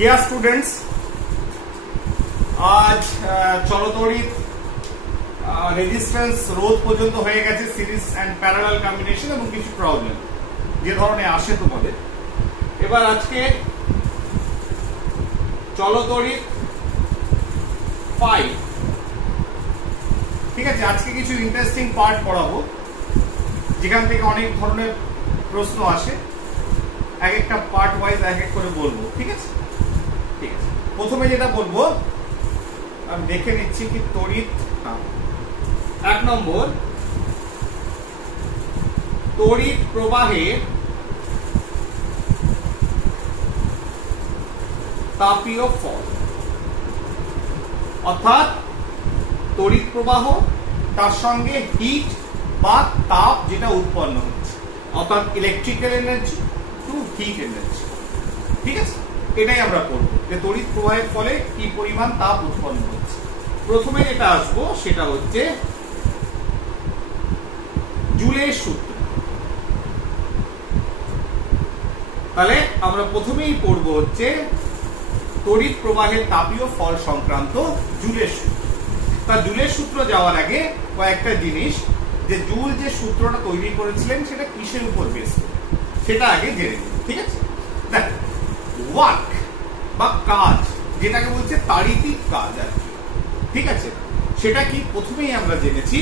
Dear students, আজ চলতড়িৎ resistance রোধ পর্যন্ত হয়ে গেছে সিরিজ অ্যান্ড প্যারালাল কম্বিনেশন এবং কিছু প্রবলেম যে ধরনের আসে তোমাদের। এবার আজকে চলতড়িৎ 5, ঠিক আছে। আজকে কিছু ইন্টারেস্টিং পার্ট পড়াবো যেখান থেকে অনেক ধরনের প্রশ্ন আসে। এক একটা পার্ট ওয়াইজ এক এক করে বলবো, ঠিক আছে। ঠিক আছে, প্রথমে যেটা বলবো আমি দেখে নিচ্ছি কি তড়িৎ 1 নম্বর, তড়িৎ প্রবাহে তাপীয় ফল, অর্থাৎ তড়িৎ প্রবাহ তার সঙ্গে হিট বা তাপ যেটা উৎপন্ন হচ্ছে, অর্থাৎ electrical energy to heat energy, ঠিক আছে। এটাই আমরা করবো যে তড়িৎ প্রবাহের ফলে কি পরিমাণ তাপ উৎপন্ন হচ্ছে। প্রথমে যেটা আসবো সেটা হচ্ছে জুলের সূত্র। তাহলে আমরা প্রথমেই পড়বো হচ্ছে তড়িৎ প্রবাহের তাপীয় ফল সংক্রান্ত জুলের সূত্র। তা জুলের সূত্র যাওয়ার আগে কয়েকটা জিনিস, যে জুল যে সূত্রটা তৈরি করেছিলেন সেটা কিসের উপর বেস করে সেটা আগে জেনে নিন, ঠিক আছে। দেখ, ওয়ার্ক বা কাজ যেটাকে বলছে তাড়িতিক কাজ আর কি, ঠিক আছে, সেটা কি প্রথমেই আমরা জেনেছি।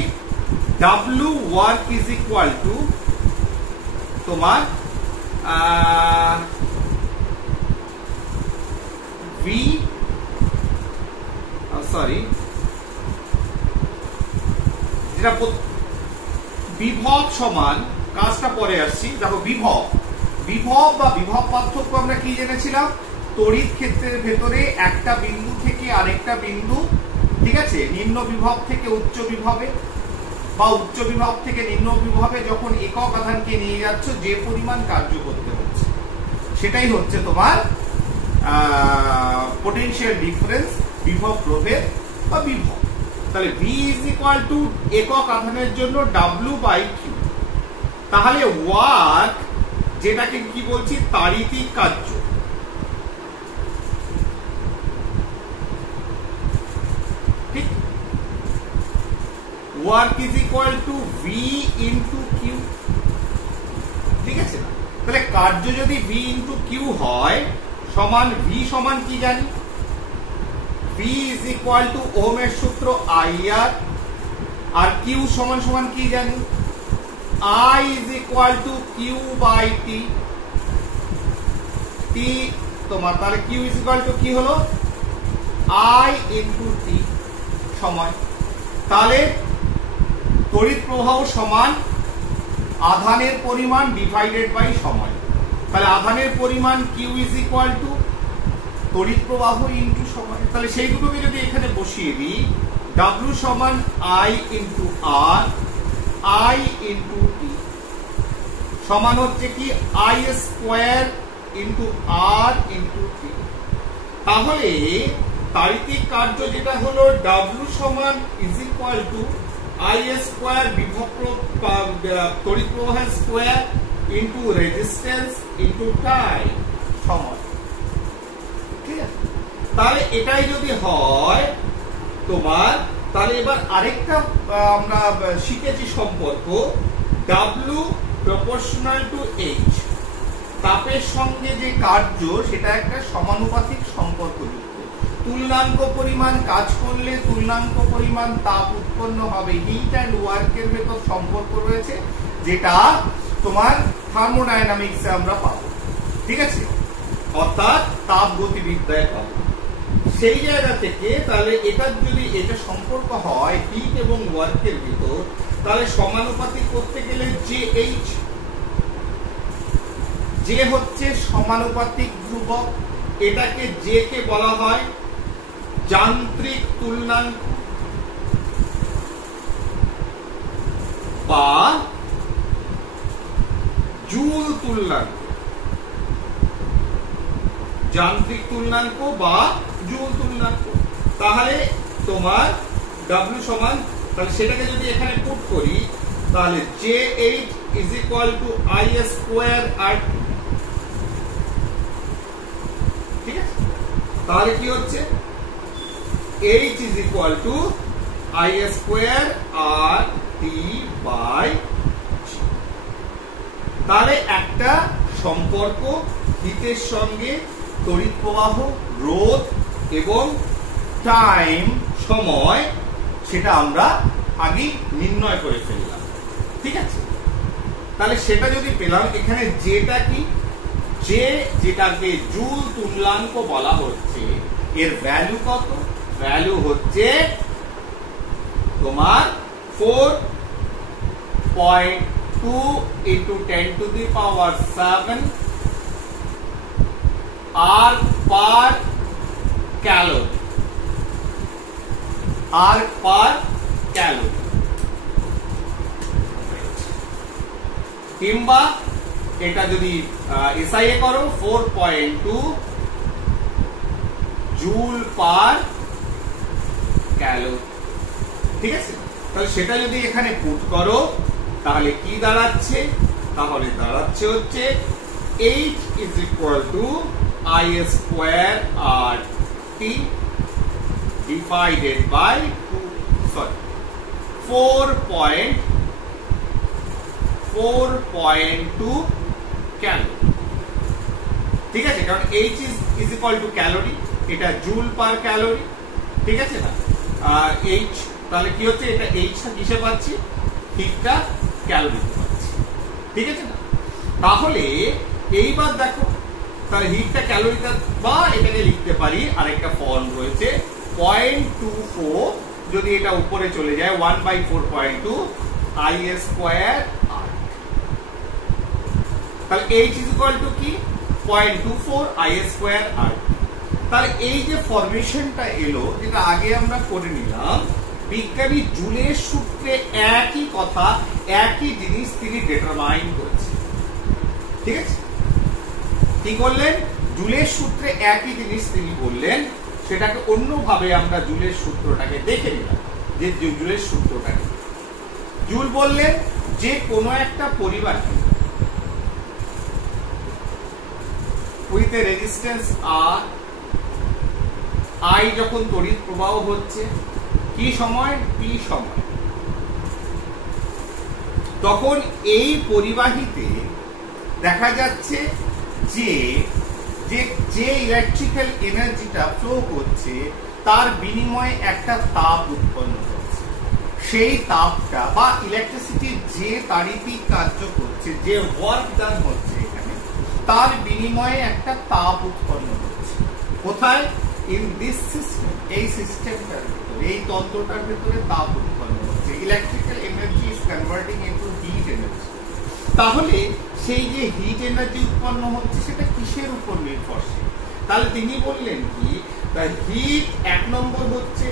W work is equal two তোমার ভি, সরি, যেটা বিভব সমান, কাজটা পরে আসছি। দেখো, বিভব বা বিভব পার্থক্য আমরা কি জেনেছিলাম? তড়িৎ ক্ষেত্রের ভেতরে একটা বিন্দু থেকে আরেকটা বিন্দু, ঠিক আছে, নিম্ন বিভব থেকে উচ্চ বিভবে বা উচ্চ বিভব থেকে নিম্ন বিভবে যখন একক আধানকে নিয়ে যাচ্ছ, যে পরিমাণ কার্য করতে হচ্ছে সেটাই হচ্ছে তোমার পোটেনশিয়াল ডিফারেন্স, বিভব প্রভেদ বা বিভব। তাহলে V ইজ ইকুয়াল টু একক আধানের জন্য W বাই কিউ। তাহলে ওয়ার্ক যেটাকে কি বলছি, তাড়িতিক কার্য, ঠিক, work is equal to V into Q, ঠিক আছে না। তাহলে কার্য যদি V ইন্টু কিউ হয় সমান V সমান কি জানি, V ইজ ইকুয়াল টু ওহমের সূত্র IR, আর কিউ সমান সমান কি জানি, I is equal to Q by T. T তোমার, তাহলে কিউ ইজ ইকুয়াল টু কি হলো, I ইন্টু টি সময়। তাহলে তড়িৎ প্রবাহ সমান আধানের পরিমাণ ডিভাইডেড বাই সময়। তাহলে আধানের পরিমাণ কিউ ইজ ইকুয়াল টু তড়িৎ প্রবাহ ইন্টু সময়। তাহলে সেই দুটোকে যদি এখানে বসিয়ে দিই, ডাব্লিউ সমান I into R, I into T সমান হচ্ছে কি I square into R into T. তাহলে তাড়িতিক কার্য যেটা হলো ডাব্লিউ সমান is equal to I square বিভব তড়িৎ প্রবাহের square into resistance into time সময়, ঠিক আছে। তাহলে এটাই যদি হয় তোমার, তাহলে এবার আরেকটা আমরা শিখেছি সম্পর্ক, W প্রপোর্শনাল টু H, তাপের সঙ্গে যে কার্য সেটা একটা সমানুপাতিক সম্পর্কযুক্ত। তুলনাঙ্ক পরিমাণ কাজ করলে তুলনাঙ্ক পরিমাণ তাপ উৎপন্ন হবে। হিট অ্যান্ড ওয়ার্কের ভেতর সম্পর্ক রয়েছে, যেটা তোমার থার্মোডাইনামিক্সে আমরা পাবো, ঠিক আছে, অর্থাৎ তাপ গতিবিদ্যায় পাবো। সেই জায়গা থেকে তাহলে এটার যদি এটা সম্পর্ক হয় হিট এবং ওয়ার্কের ভিতর, তাহলে সমানুপাতিক করতে গেলে যে এইচ, যে হচ্ছে সমানুপাতিক ধ্রুবক, এটাকে যে কে বলা হয় যান্ত্রিক তুলনাঙ্ক বা জুল তুলনাঙ্ক, যান্ত্রিক তুলনাঙ্ক বা জুল তুলনাঙ্ক। তাহলে তোমার W সমান, তাহলে সেটাকে যদি এখানে পুট করি, তাহলে J8 is equal to I square R, ঠিক আছে। তাহলে কি হচ্ছে h is equal to I square R T by G। তাহলে একটা সম্পর্ক হিটের সঙ্গে তড়িৎ প্রবাহ, রোধ এবং টাইম, সময়, সেটা আমরা আগে নির্ণয় করে ফেললাম। ঠিক আছে, তাহলে সেটা যদি পেলাম, এখানে যেটা কি, যেটাকে জুল তুল্যাঙ্ক বলা হচ্ছে, এর ভ্যালু কত? ভ্যালু হচ্ছে তোমার 4.2 into 10 to the power 7 R per calorie, R per calorie। কিংবা এটা যদি এসআইএ করো 4.2 জুল পার ক্যালোরি। ঠিক আছে, তাহলে সেটা যদি এখানে পুট করো তাহলে কি দাঁড়াচ্ছে? তাহলে দাঁড়াচ্ছে হচ্ছে H is equal to I square RT divided by 4.2 calorie. ঠিক আছে, কারণ H is equal to calorie, এটা জুল পার ক্যালোরি। ঠিক আছে না, H তাহলে কি হচ্ছে, এটা H টা কিসে পাচ্ছি? হিটটা ক্যালোরিতে পাচ্ছি। ঠিক আছে না, তাহলে এইবার দেখো, তাহলে হিটটা ক্যালোরিতে, বা এটাকে লিখতে পারি আরেকটা ফর্ম রয়েছে 0.24, যদি এটা উপরে চলে যায় 1/4.2 I square R। তাহলে H is equal to কি? 0.24 I square R। তাহলে এই যে ফরমেশনটা এলো, যেটা আগে আমরা করে নিলাম, বিজ্ঞানী জুলের সূত্রে একই কথা, একই জিনিস তিনি ডিটারমাইন করেছেন। ঠিক আছে, কি করলেন? জুলের সূত্রে একই জিনিস তিনি বললেন, সেটাকে অন্যভাবে আমরা জুলের সূত্রটাকে দেখে নিলাম। যে জুলের সূত্রটাকে, জুল বললেন যে কোনো একটা পরিবাহী with a resistance R, I যখন তড়িৎ প্রবাহ হচ্ছে, কি সময়? T সময়, তখন এই পরিবাহীতে দেখা যাচ্ছে যে ইলেকট্রিক্যাল এনার্জিটা ফ্লো করছে, তার বিনিময়ে একটা তাপ উৎপন্ন হচ্ছে। সেই তাপটা বা ইলেকট্রিসিটি যে তাড়িতিক কার্য করছে, যে ওয়ার্ক ডান হচ্ছে এখানে, তার বিনিময়ে একটা তাপ উৎপন্ন হচ্ছে। কোথায়? ইন দিস সিস্টেম, এই সিস্টেমটার ভিতরে, এই তন্ত্রটার ভিতরে তাপ উৎপন্ন হচ্ছে। Electrical energy is converting into hit energy. তাহলে সেই যে হিট এনার্জি উৎপন্ন হচ্ছে, সেটা কিসের উপর নির্ভরশীল? তাহলে তিনি বললেন কি, দ্য হিট, এক নম্বর হচ্ছে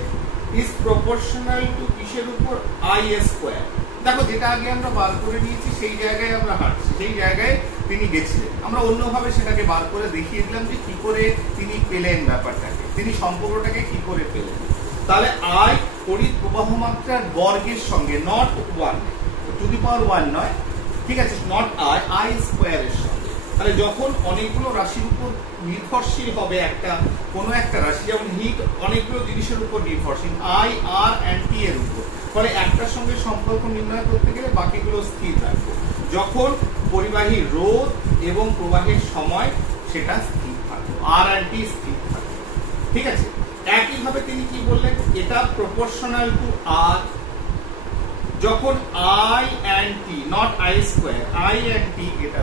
ইজ প্রপোর্শনাল টু কিসের উপর? I square. দেখো, যেটা আগে আমরা বার করে নিয়েছি, সেই জায়গায় আমরা হাঁটছি, সেই জায়গায় তিনি গেছিলেন। আমরা অন্যভাবে সেটাকে বার করে দেখিয়ে দিলাম যে কি করে তিনি পেলেন ব্যাপারটাকে, তিনি সম্পর্কটাকে কি করে পেলেন। তাহলে I তড়িৎ প্রবাহ মাত্রার বর্গের সঙ্গে, নট 1 টু দি পাওয়ার 1 নয়, ঠিক আছে, নট I স্কয়ারের সঙ্গে। তাহলে যখন অনেকগুলো রাশির উপর নির্ভরশীল হবে কোনো একটা রাশি, যেমন হিট অনেকগুলো জিনিসের উপর নির্ভরশীল, I, R and T এর উপর, ফলে একটার সঙ্গে সম্পর্ক নির্ণয় করতে গেলে বাকিগুলো স্থির থাকবে। যখন পরিবাহী রোধ এবং প্রবাহের সময় সেটা স্থির থাকবে, R and T স্থির থাকবে। ঠিক আছে, একইভাবে তিনি কি বললেন? এটা প্রপোর্শনাল টু R। যখন I and T, not I square, I and T এটা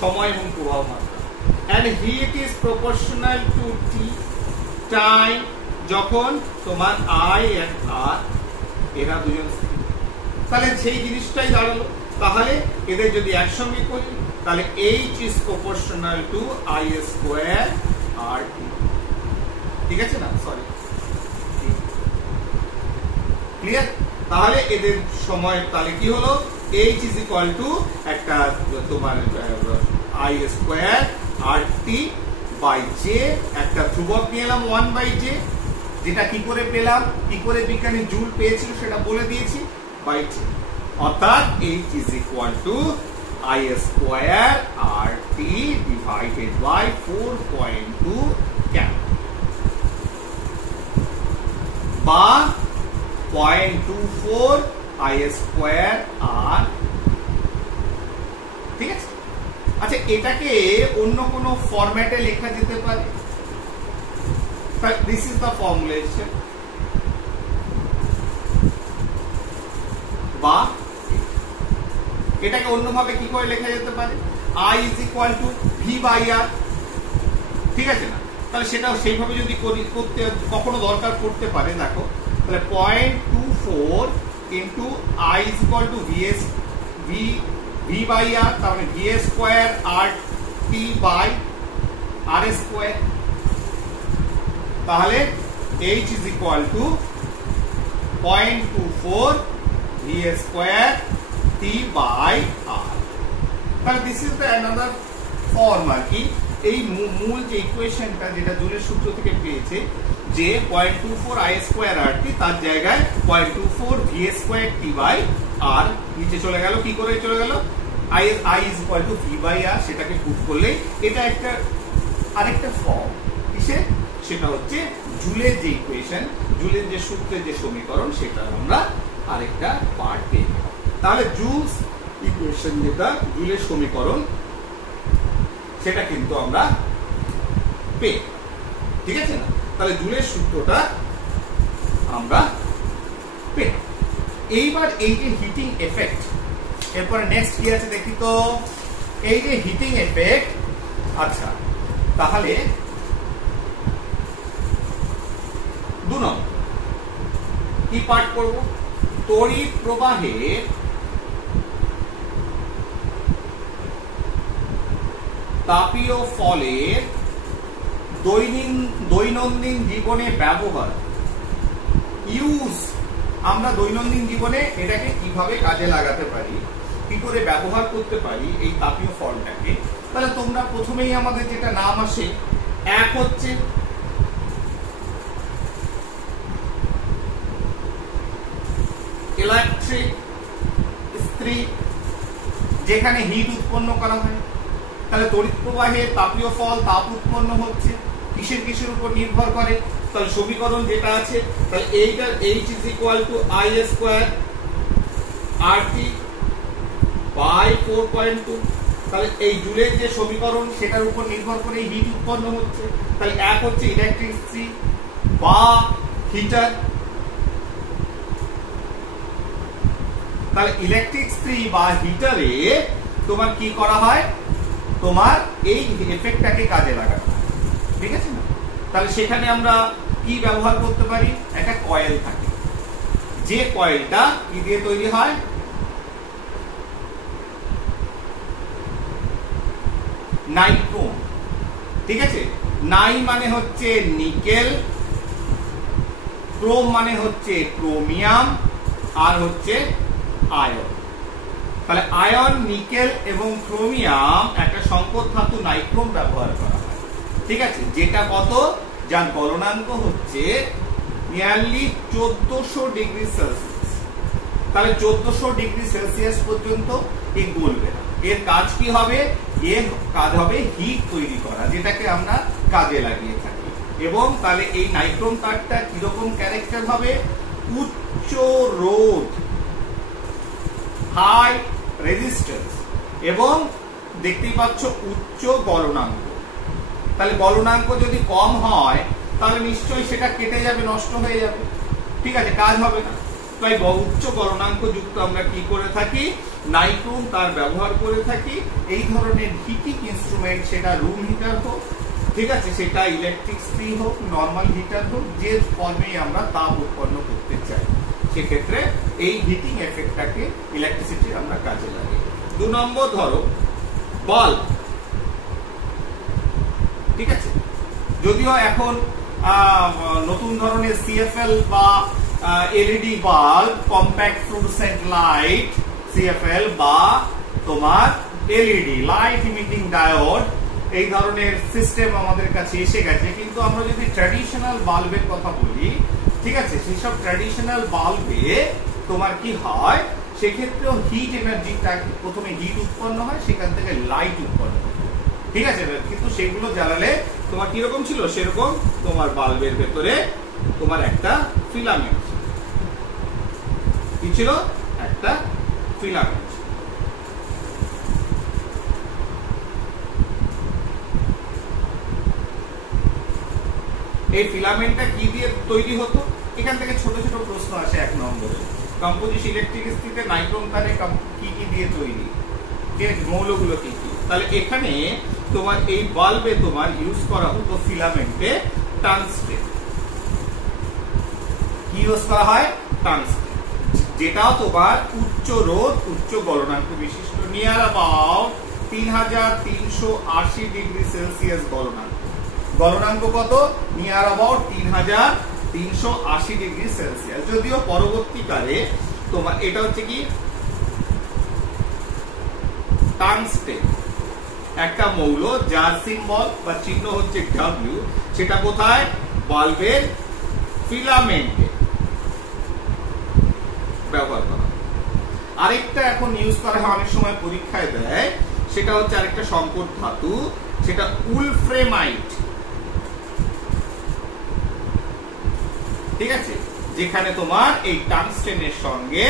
সময় এবং প্রবাহ মাত্রা, and heat is proportional to T, time, যখন তোমার I and R এরা দুজন স্থির। তাহলে সেই জিনিসটাই দাঁড়ালো। তাহলে এদের যদি একসঙ্গে করি, তাহলে H is proportional to I square RT। ঠিক আছে না? Sorry, clear? তাহলে এদের সময় তাহলে কি হলো? H is equal to একটা তোমার I square RT by J, একটা ধ্রুবক নিয়ে এলাম 1/J, যেটা কি করে পেলাম, কি করে বিজ্ঞানী জুল পেয়েছিল সেটা বলে দিয়েছি, by J। অর্থাৎ H is equal to I square RT divided by 4.2 calorie. বা 0.24 I স্কয়ার আর। ঠিক আছে, আচ্ছা এটাকে অন্য কোনো ফরম্যাটে লেখা যেতে পারে। This is the formulation. বা এটাকে অন্যভাবে কি করে লেখা যেতে পারে, I is equal to V by R. ঠিক আছে না, তাহলে সেটাও সেইভাবে যদি করতে কখনো দরকার পড়তে পারে, দেখো তাহলে 0.24 into I is equal to V by R, তার মানে V square R T by R square. তাহলে H is equal to 0.24 V square T by R. তাহলে this is the another form আর কি। এই মূল যে ইকুয়েশনটা যেটা জুলের সূত্র থেকে পেয়েছে যে 0.24 I স্কোয়ার আর টি, তার জায়গায় 0.24 V square T by R নিচে চলে গেল। কি করে চলে গেল, I is equal to V by R, সেটাকে পুট করলে এটা একটা আরেকটা ফর্ম কিসে, সেটা হচ্ছে জুলের যে ইকুয়েশন, জুলের যে সূত্রের যে সমীকরণ, সেটা আমরা আরেকটা পার্ট পেয়ে গেলাম। তাহলে জুলস ইকুয়েশন যেটা জুলের সমীকরণ, সেটা কিন্তু আমরা পেয়ে, ঠিক আছে না। তাহলে জুলের সূত্রটা আমরা পেয়ে। এইবার এই যে হিটিং এফেক্ট, এরপরে নেক্সট কি আছে দেখি তো। এই যে হিটিং এফেক্ট, আচ্ছা তাহলে 2 নম্বর কি পাঠ করব, তড়িৎ প্রবাহের তাপীয় ফলের দৈনন্দিন জীবনে ব্যবহার, ইউজ। আমরা দৈনন্দিন জীবনে এটাকে কিভাবে কাজে লাগাতে পারি, কি করে ব্যবহার করতে পারি এই তাপীয় ফলটাকে। তাহলে তোমরা প্রথমেই আমাদের যেটা নাম আসে, এক হচ্ছে ইলেকট্রিক ইস্ত্রি, যেখানে হিট উৎপন্ন করা হয়। তাহলে তড়িৎ প্রবাহে তাপীয় ফল তাপ উৎপন্ন হচ্ছে কিসের কিসের উপর নির্ভর করে। তাহলে সমীকরণ যেটা আছে, তাহলে এইটার H is equal to I square RT by 4.2। তাহলে এই জুলের যে সমীকরণ, সেটার উপর নির্ভর করে হিট উৎপন্ন হচ্ছে। তাহলে এক হচ্ছে ইলেকট্রিক ইস্ত্রি বা হিটার। তাহলে ইলেকট্রিক ইস্ত্রি বা হিটারে তোমার কি করা হয়, তোমার এই এফেক্টটাকে কাজে লাগানো হয়, ঠিক আছে না। তাহলে সেখানে আমরা কি ব্যবহার করতে পারি, একটা কয়েল থাকে, যে কয়েলটা কি দিয়ে তৈরি হয়, নাইক্রোম। ঠিক আছে, নাই মানে হচ্ছে নিকেল, ক্রোম মানে হচ্ছে ক্রোমিয়াম, আর হচ্ছে আয়ন। তাহলে আয়ন, নিকেল এবং ক্রোমিয়াম একটা সংকর ধাতু নাইক্রোম ব্যবহার করা হয়। ঠিক আছে, যেটা কত, যার গলনাঙ্ক হচ্ছে নিয়ারলি 1400 ডিগ্রি সেলসিয়াস। তাহলে 1400 ডিগ্রি সেলসিয়াস পর্যন্ত এই গলবে না। এর কাজ কি হবে, এর কাজ হবে হিট তৈরি করা, যেটাকে আমরা কাজে লাগিয়ে থাকি। এবং তাহলে এই নাইক্রোম তারটা কিরকম ক্যারেক্টার হবে, উচ্চ রোধ, হাই রেজিস্ট্যান্স, এবং দেখতেই পাচ্ছ উচ্চ গলনাঙ্ক। তাহলে গলনাঙ্ক যদি কম হয় তাহলে নিশ্চয়ই সেটা কেটে যাবে, নষ্ট হয়ে যাবে, ঠিক আছে, কাজ হবে না। তাই উচ্চ গলনাঙ্ক যুক্ত আমরা কি করে থাকি, নাইক্রোম তার ব্যবহার করে থাকি। এই ধরনের হিটিং ইনস্ট্রুমেন্ট, সেটা রুম হিটার হোক, ঠিক আছে, সেটা ইলেকট্রিক ইস্ত্রি হোক, নর্মাল হিটার হোক, যে ফর্মে আমরা তাপ উৎপন্ন করতে চাই, সেক্ষেত্রে এই হিটিং এফেক্টটাকে ইলেকট্রিসিটি আমরা কাজে লাগি। 2 নম্বর ধরো বাল্ব। ঠিক আছে, যদিও এখন নতুন ধরনের সিএফএল বা LED bulb, compact fluorescent light, CFL বা তোমার এলইডি লাইট ইমিটিং ডায়োড, এই ধরনের সিস্টেম আমাদের কাছে এসে গেছে। কিন্তু আমরা যদি ট্র্যাডিশনাল বাল্বের কথা বলি, ঠিক আছে, সেসব ট্র্যাডিশনাল বাল্বে তোমার কি হয়, সেক্ষেত্রেও হিট এনার্জিটা প্রথমে হিট উৎপন্ন হয়, সেখান থেকে লাইট উৎপন্ন হয়, ঠিক আছে। কিন্তু সেগুলো জ্বালালে তোমার কিরকম ছিল, সেরকম তোমার বাল্বের ভেতরে তোমার একটা ফিলামেন্ট। কি ছিল? একটা ফিলামেন্ট। এই ফিলামেন্টটা কি দিয়ে তৈরি হতো? এখান থেকে ছোট ছোট প্রশ্ন আসে 1 নম্বরে। কম্পোজিশন ইলেকট্রিসিটিতে নাইট্রোন তারে কি কি দিয়ে তৈরি, মৌলগুলো কি কি? তাহলে এখানে তোমার এই বাল্বে তোমার ইউজ করা হতো ফিলামেন্টে টাংস্টেন। কি ইউজ করা হয়? টাংস্টেন, যেটা তোমার উচ্চ রোধ উচ্চ গলনাঙ্ক বিশিষ্ট, নিয়ার অ্যাবাউট 3380 ডিগ্রি সেলসিয়াস গলনাঙ্ক। গলনাঙ্ক কত? Near about 3380 degree Celsius. যদিও পরবর্তীকালে তোমার এটা হচ্ছে কি টাংস্টেন একটা মৌল, যার সিম্বল বা চিহ্ন হচ্ছে W। সেটা কোথায়? বাল্বের ফিলামেন্টে ব্যবহার করা। আরেকটা এখন ইউজ করা হয়, অনেক সময় পরীক্ষায় দেয়, সেটা হচ্ছে আরেকটা সংকর ধাতু, সেটা উলফ্রেমাইট। ঠিক আছে, যেখানে তোমার এই টাংস্টেনের সঙ্গে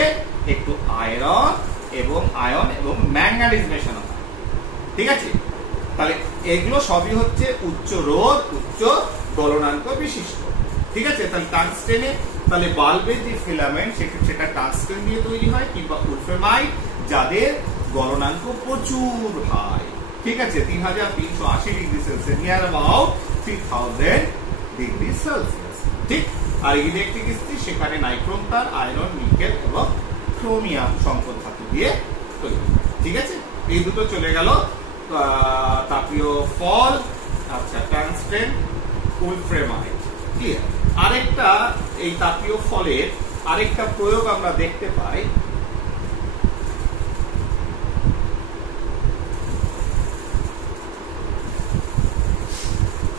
একটু আয়রন এবং ম্যাঙ্গানিজ মেশানো হয়। ঠিক আছে, তাহলে এগুলো সবই হচ্ছে উচ্চ রোধ উচ্চ গলনাঙ্ক বিশিষ্ট। ঠিক আছে, তাহলে টাংস্টেনে, তাহলে বাল্বের যে ফিলামেন্ট সেটা টাংস্টেন দিয়ে তৈরি হয়, কিংবা উলফ্রেমাইট, যাদের গলনাঙ্ক প্রচুর হয়। ঠিক আছে, 3380 degree Celsius, near about 3000 degree Celsius. ঠিক, আর ইলেকট্রিক স্থিতি সেখানে নাইট্রোন তার, আয়রন, নিকেল এবং ক্রোমিয়াম সংকর ধাতু দিয়ে তৈরি। ঠিক আছে, এই দুটো চলে গেল তাপীয় ফল। আচ্ছা, টাংস্টেন, উলফ্রেমাইট, ক্লিয়ার। আরেকটা এই তাপীয় ফলের আরেকটা প্রয়োগ আমরা দেখতে পাই,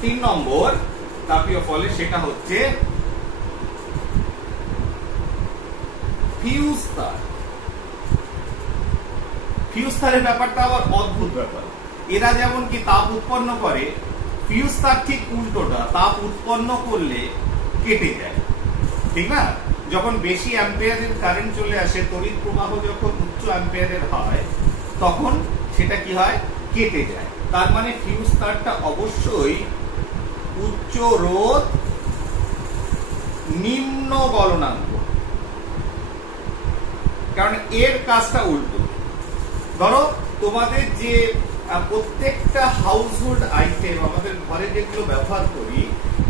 তিন নম্বর তাপীয় ফলে, সেটা হচ্ছে ফিউজ তার। ফিউজ তারের ব্যাপারটা আবার অদ্ভুত ব্যাপার। এরা যেমন কি তাপ উৎপন্ন করে, ফিউজ তার ঠিক উল্টোটা, তাপ উৎপন্ন করলে কেটে যায়। ঠিক না? যখন বেশি অ্যাম্পিয়ারের কারেন্ট চলে আসে, তড়িৎ প্রবাহ যখন উচ্চ অ্যাম্পিয়ারের হয়, তখন সেটা কি হয়? কেটে যায়। তার মানে ফিউজ তারটা অবশ্যই উচ্চ রোধ নিম্ন গলনাঙ্ক, কারণ এর কাজটা উল্টো। ধরো তোমাদের যে প্রত্যেকটা হাউসহোল্ড আইটেম, আমাদের ঘরে যেগুলো ব্যবহার করি,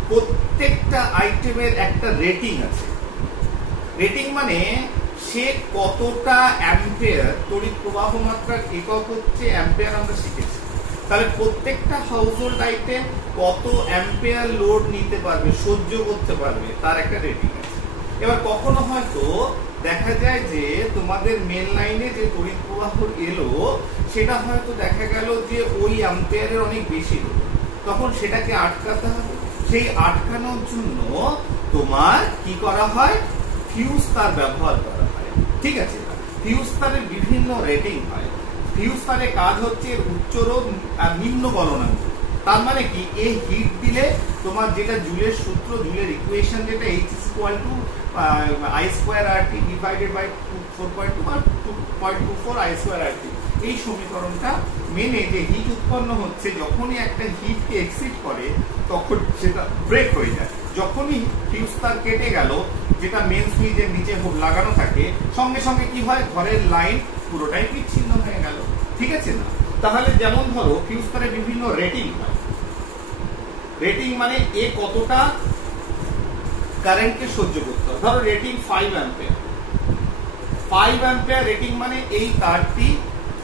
প্রত্যেকটা আইটেমের একটা রেটিং আছে। রেটিং মানে সে কতটা অ্যাম্পিয়ার, তড়িৎ প্রবাহ মাত্রার একক হচ্ছে অ্যাম্পিয়ার, আমরা শিখেছি। তাহলে প্রত্যেকটা হাউসহোল্ড আইটেম কত অ্যাম্পিয়ার লোড নিতে পারবে, সহ্য করতে পারবে, তার একটা রেটিং আছে। এবার কখনো হয়তো দেখা যায় যে তোমাদের মেন লাইনে যে তড়িৎ প্রবাহ এলো, সেটা হয়তো দেখা গেল যে ওই অ্যাম্পিয়ারের অনেক বেশি হলো, তখন সেটাকে আটকাতে হবে। সেই আটকানোর জন্য তোমার কি করা হয়? ফিউজ তার ব্যবহার করা হয়। ঠিক আছে, ফিউজ তারের বিভিন্ন রেটিং হয়। ফিউজ তারের কাজ হচ্ছে উচ্চ রোধ আর নিম্ন গলনাঙ্ক। তার মানে কি, এই হিট দিলে তোমার যেটা জুলের সূত্র, জুলের ইকুয়েশন, যেটা H I² RT divided by 4.2 আর 2.24 I² RT, এই সমীকরণটা মেনে যে হিট উৎপন্ন হচ্ছে, যখনই একটা হিটকে এক্সিড করে তখন সেটা ব্রেক হয়ে যায়। যখনই ফিউজ তার কেটে গেল, যেটা মেন সুইচের নিচে লাগানো থাকে, সঙ্গে সঙ্গে কি হয়? ঘরের লাইন পুরোটাই বিচ্ছিন্ন হয়ে গেল। ঠিক আছে না? তাহলে যেমন ধরো ফিউজ তারের বিভিন্ন রেটিং হয়। রেটিং মানে এ কতটা কারেন্টকে সহ্য করতে হবে। ধরো রেটিং 5 অ্যাম্পিয়ার। 5 অ্যাম্পিয়ার রেটিং মানে এই তারটি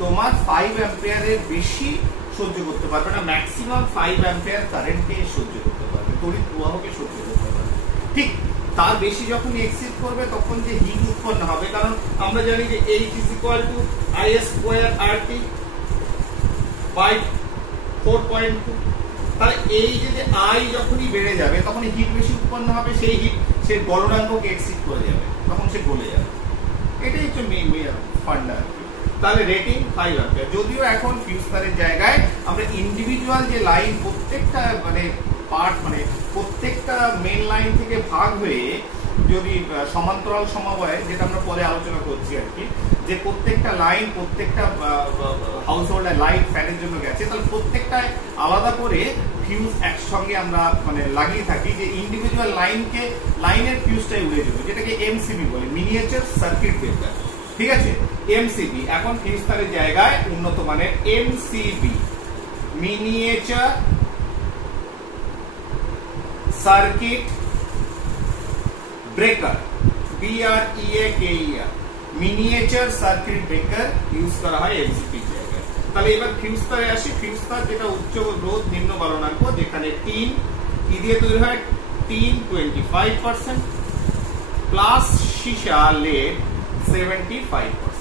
তোমার 5 অ্যাম্পিয়ারের বেশি সহ্য করতে পারবে না। ম্যাক্সিমাম 5 অ্যাম্পিয়ার কারেন্টকে সহ্য করতে পারবে, তড়িৎ প্রবাহকে সহ্য করতে পারবে। ঠিক, তার বেশি যখন এক্সিড করবে, তখন যে হিট উৎপন্ন হবে, কারণ আমরা জানি যে H I² RT বাই 4.2। তাহলে এই যে আই যখনই বেড়ে যাবে, তখন হিট বেশি উৎপন্ন হবে, সেই হিট সে গলনাঙ্ককে এক্সিড করে যাবে, তখন সে গলে যাবে। এটাই হচ্ছে ফান্ডা। তাহলে রেটিং 5 অ্যাম্পিয়ার। যদিও এখন ফিউজ তারের জায়গায় আমরা ইন্ডিভিজুয়াল যে লাইন, প্রত্যেকটা মানে পার্ট, মানে প্রত্যেকটা মেন লাইন থেকে ভাগ হয়ে যদি সমান্তরাল সমবায়, যেটা আমরা পরে আলোচনা করছি আর কি, যে প্রত্যেকটা লাইন প্রত্যেকটা হাউস হোল্ডার লাইট ফ্যানের জন্য গেছে, তাহলে প্রত্যেকটায় আলাদা করে ফিউজ একসঙ্গে আমরা মানে লাগিয়ে থাকি, যে ইন্ডিভিজুয়াল লাইনের ফিউজটাই উড়ে যাবে, যেটাকে এমসিবি বলে, মিনিয়েচার সার্কিট ব্রেকার। ঠিক আছে, এমসিবি। এখন ফিউজ তারের জায়গায় উন্নত মানের MCB, miniature circuit breaker, BREAKER, miniature circuit breaker use করা হয় এমসিবি জায়গায়। তাহলে এবার ফিউজ তারে আসি। ফিউজ তার যেটা উচ্চ রোধ নিম্ন বালনাঙ্ক, যেখানে টিন কি দিয়ে তৈরি হয়, টিন 25% প্লাস সীসা lead 75%।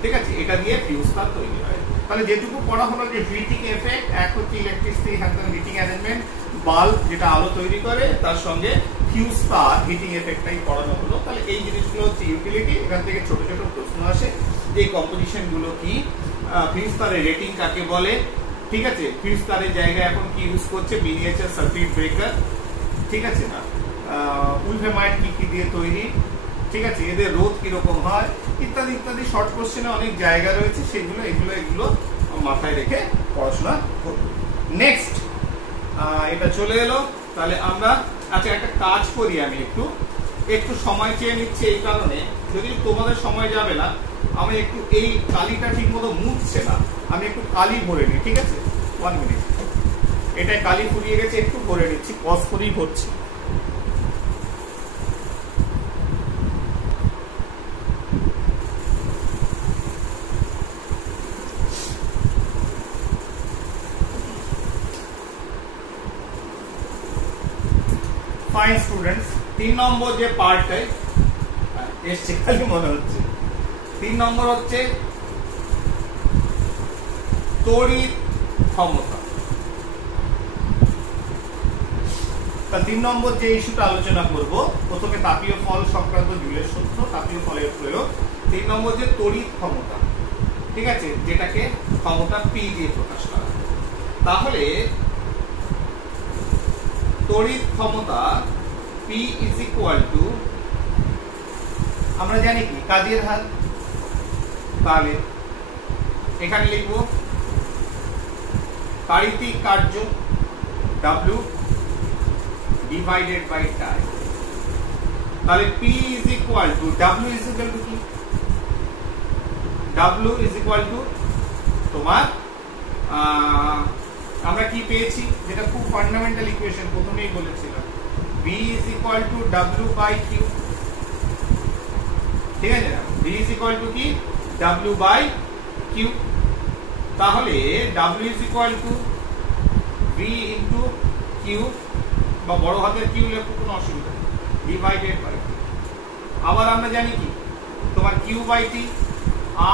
ঠিক আছে, এটা দিয়ে ফিউজ তার তৈরি হয়। তাহলে যেটুকু পড়া হলো যে হিটিং এফেক্ট, এক হচ্ছে ইলেকট্রিসিটি হিটিং অ্যারেঞ্জমেন্ট, বাল্ব যেটা আলো তৈরি করে, তার সঙ্গে ফিউজ তার হিটিং এফেক্টটাই পড়ানো হলো। তাহলে এই জিনিসগুলো হচ্ছে ইউটিলিটি। এখান থেকে ছোট ছোট প্রশ্ন আসে, যে কম্পোজিশন গুলো কি, ফিউজ তারের রেটিং কাকে বলে। ঠিক আছে, ফিউজ তারের জায়গায় এখন কি ইউজ করছে, মিনিয়েচার সার্কিট ব্রেকার। ঠিক আছে না, উলভেমাইট কি দিয়ে তৈরি, ঠিক আছে, এদের রোধ কিরকম হয়, ইত্যাদি ইত্যাদি শর্ট কোশ্চেনে অনেক জায়গা রয়েছে, সেগুলো এগুলো মাথায় রেখে পড়াশোনা করব। নেক্সট এটা চলে এলো। তাহলে আমরা আচ্ছা একটা কাজ করি, আমি একটু সময় চেয়ে নিচ্ছি, এই কারণে যদি তোমাদের সময় যাবে না, আমি একটু এই কালিটা ঠিক মতো মুছছে না, আমি একটু কালি ভরে নিই। ঠিক আছে, 1 মিনিট, এটাই কালি ফুরিয়ে গেছে, একটু ভরে নিচ্ছি, পজ করেই ভরছি। ফাইন স্টুডেন্টস, 3 নম্বর যে পার্টটাই এসছে খালি মনে হচ্ছে, 3 নম্বর হচ্ছে তড়িৎ ক্ষমতা। তা 3 নম্বর যে ইস্যুটা আলোচনা করব, প্রথমে তাপীয় ফল সংক্রান্ত জুলের সূত্র, তাপীয় ফলের প্রয়োগ। 3 নম্বর যে তড়িৎ ক্ষমতা, ঠিক আছে, যেটাকে ক্ষমতা P দিয়ে প্রকাশ করা। তাহলে তড়িৎ ক্ষমতা P ইজ ইকুয়াল টু, আমরা জানি কি, কাজের হার। তাহলে এখানে লিখব তাড়িতিক কার্য W ডিভাইডেড বাই টাইম। তাহলে P is equal to, W is equal to কি, W ইজ ইকুয়াল টু তোমার আমরা কি পেয়েছি, যেটা খুব ফান্ডামেন্টাল ইকুয়েশন, প্রথমেই বলেছিলাম, V is equal to W by Q। ঠিক আছে, V ইজ ইকুয়াল টু কি, W বাই Q। তাহলে W is equal to V into Q, বা বড় হাতের Q লেখো, কোনো অসুবিধা নেই, ডিভাইডেড বাই T। আবার আমরা জানি কি, তোমার Q by T,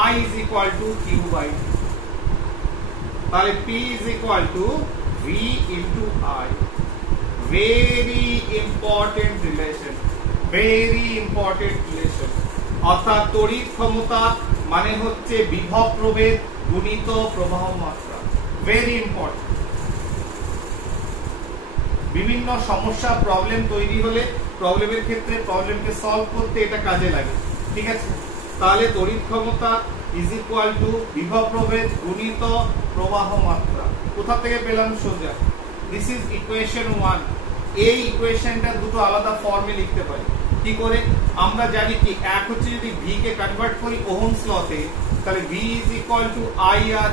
I is equal to Q by T। তাহলে P is equal to V into I। Very important relation, very important relation. অর্থাৎ তড়িৎ ক্ষমতা মানে হচ্ছে বিভব প্রভেদ গুণিত প্রবাহ মাত্রা। Very important. বিভিন্ন সমস্যা প্রবলেম তৈরি হলে, প্রবলেমের ক্ষেত্রে প্রবলেমকে সলভ করতে এটা কাজে লাগে। ঠিক আছে, তাহলে তড়িৎ ক্ষমতা ইজ ইকুয়াল টু বিভব প্রভেদ গুণিত প্রবাহ মাত্রা। কোথা থেকে পেলাম, সোজা, দিস ইজ ইকুয়েশন 1। এই ইকুয়েশনটা দুটো আলাদা ফর্মে লিখতে পারি। কি করে, আমরা জানি কি, এক হচ্ছে যদি ভি কে কনভার্ট করি ওহমস লতে, তাহলে V is equal two IR।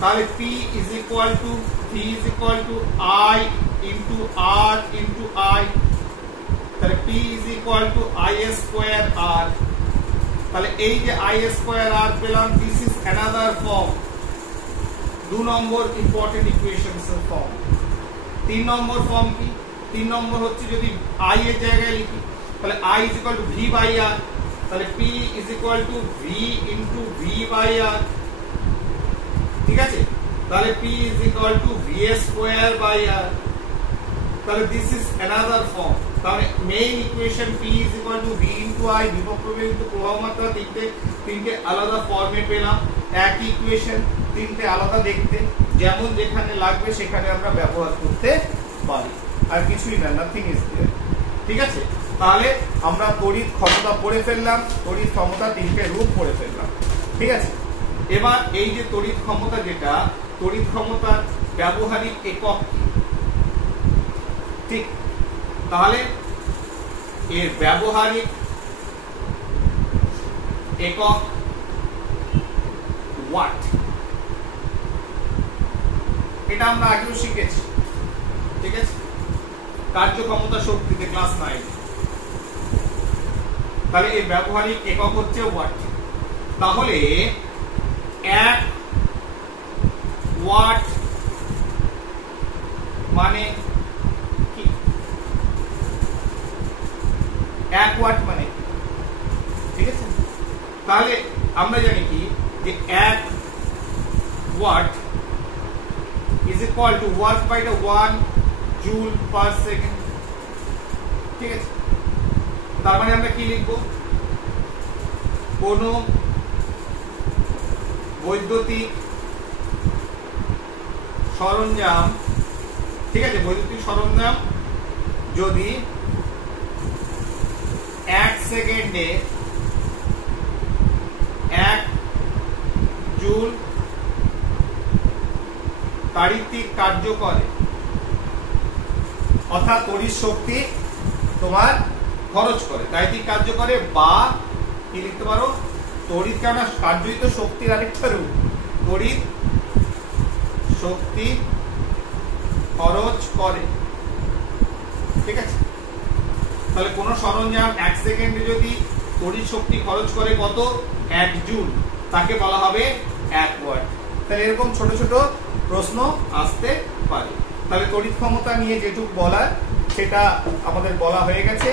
তাহলে P is equal to, V is equal to I into R into I। তাহলে P is equal to I square R। তাহলে এই যে I স্কয়ার R পেলাম, this is another form, 2 number important equations এর form. 3 নম্বর form কি, 3 নম্বর হচ্ছে যদি I এর জায়গায় লিখি, তাহলে I is equal to V by R। তাহলে P is equal to V into V by R। ঠিক আছে, তাহলে P is equal to V square by R। তাহলে দিস ইজ অ্যানাদার ফর্ম। তাহলে main equation P is equal to V into I, বিভব প্রভেদ into প্রবাহ মাত্রা। তিনটে আলাদা ফর্মে পেলাম, একই ইকুয়েশন, তিনটে আলাদা দেখতে, যেমন যেখানে লাগবে সেখানে আমরা ব্যবহার করতে পারি, আর কিছুই না, নাথিং ইজ দেয়ার। ঠিক আছে, তাহলে আমরা তড়িৎ ক্ষমতা পড়ে ফেললাম, তড়িৎ ক্ষমতা তিনটে রূপ পড়ে ফেললাম। ঠিক আছে, এবার এই যে তড়িৎ ক্ষমতা, যেটা তড়িৎ ক্ষমতার ব্যবহারিক একক কি? ঠিক, তাহলে এর ব্যবহারিক একক ওয়াট, এটা আমরা আগেও শিখেছি। ঠিক আছে, কার্যক্ষমতা শক্তিতে ক্লাস 9। তাহলে এর ব্যবহারিক একক হচ্ছে ওয়াট। তাহলে 1 ওয়াট মানে কি? 1 ওয়াট মানে, ঠিক আছে, তাহলে আমরা জানি কি যে 1 watt is equal to work by the 1 joule per second। ঠিক আছে, তার মানে আমরা কি লিখব? কোন বৈদ্যুতিক সরঞ্জাম, ঠিক আছে, বৈদ্যুতিক সরঞ্জাম যদি 1 সেকেন্ডে 1 জুল তাড়িতিক কার্য করে, অর্থাৎ তড়িৎ শক্তি তোমার খরচ করে, তাড়িতিক কার্য করে, বা কি লিখতে পারো? তড়িৎ, কেন কার্যিত শক্তির আরেকটা রূপ, তড়িৎ শক্তি খরচ করে। ঠিক আছে, তাহলে কোন সরঞ্জাম 1 সেকেন্ডে যদি তড়িৎ শক্তি খরচ করে কত? 1 জুল, তাকে বলা হবে 1 ওয়াট। তাহলে এরকম ছোট ছোট প্রশ্ন আসতে পারে। তাহলে তড়িৎ ক্ষমতা নিয়ে যেটুকু বলার সেটা আমাদের বলা হয়ে গেছে।